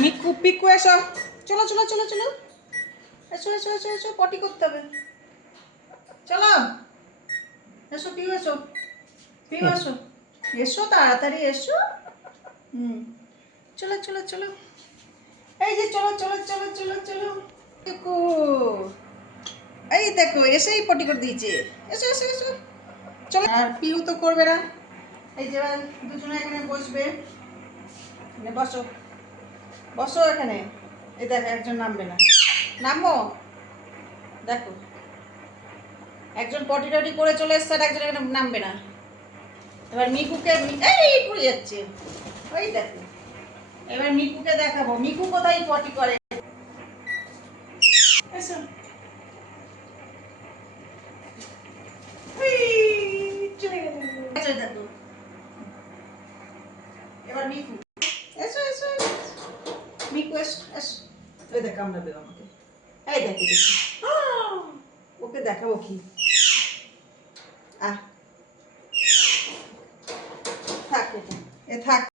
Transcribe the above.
Miku Piku, এসো। চলো চলো চলো চলো। এসো এসো এসো এসো, পটি করতে হবে। চলো। এসো, পিউ এসো। পিউ, এসো। এসো, তাড়াতাড়ি এসো। হুম। চলো চলো চলো। এই যে, চলো চলো চলো চলো চলো। পিকু এই দেখো, এসেই পটি করে দিয়েছে। এসো এসো এসো। চলো। আর পিউ তো করবে না। এই যে, দুজনে এখানে বসবে। বসো। বসো এখানে। এই দেখো, একজন নামবে না। নামো দেখো। একজন পটি টটি করে চলে এসছে আর একজন এখানে নামবে না। এবার মিকুকে এই পড়ে যাচ্ছে। ওই দেখো। এবার মিকুকে দেখাবো। মিকু কোথায় পটি করে? এবার মিকু। এসো। এসো এসো ওই দেখ দেবো আমাকে এই দেখো দেখো! ওকে দেখাবো কি আহ থাক এটা এ থাক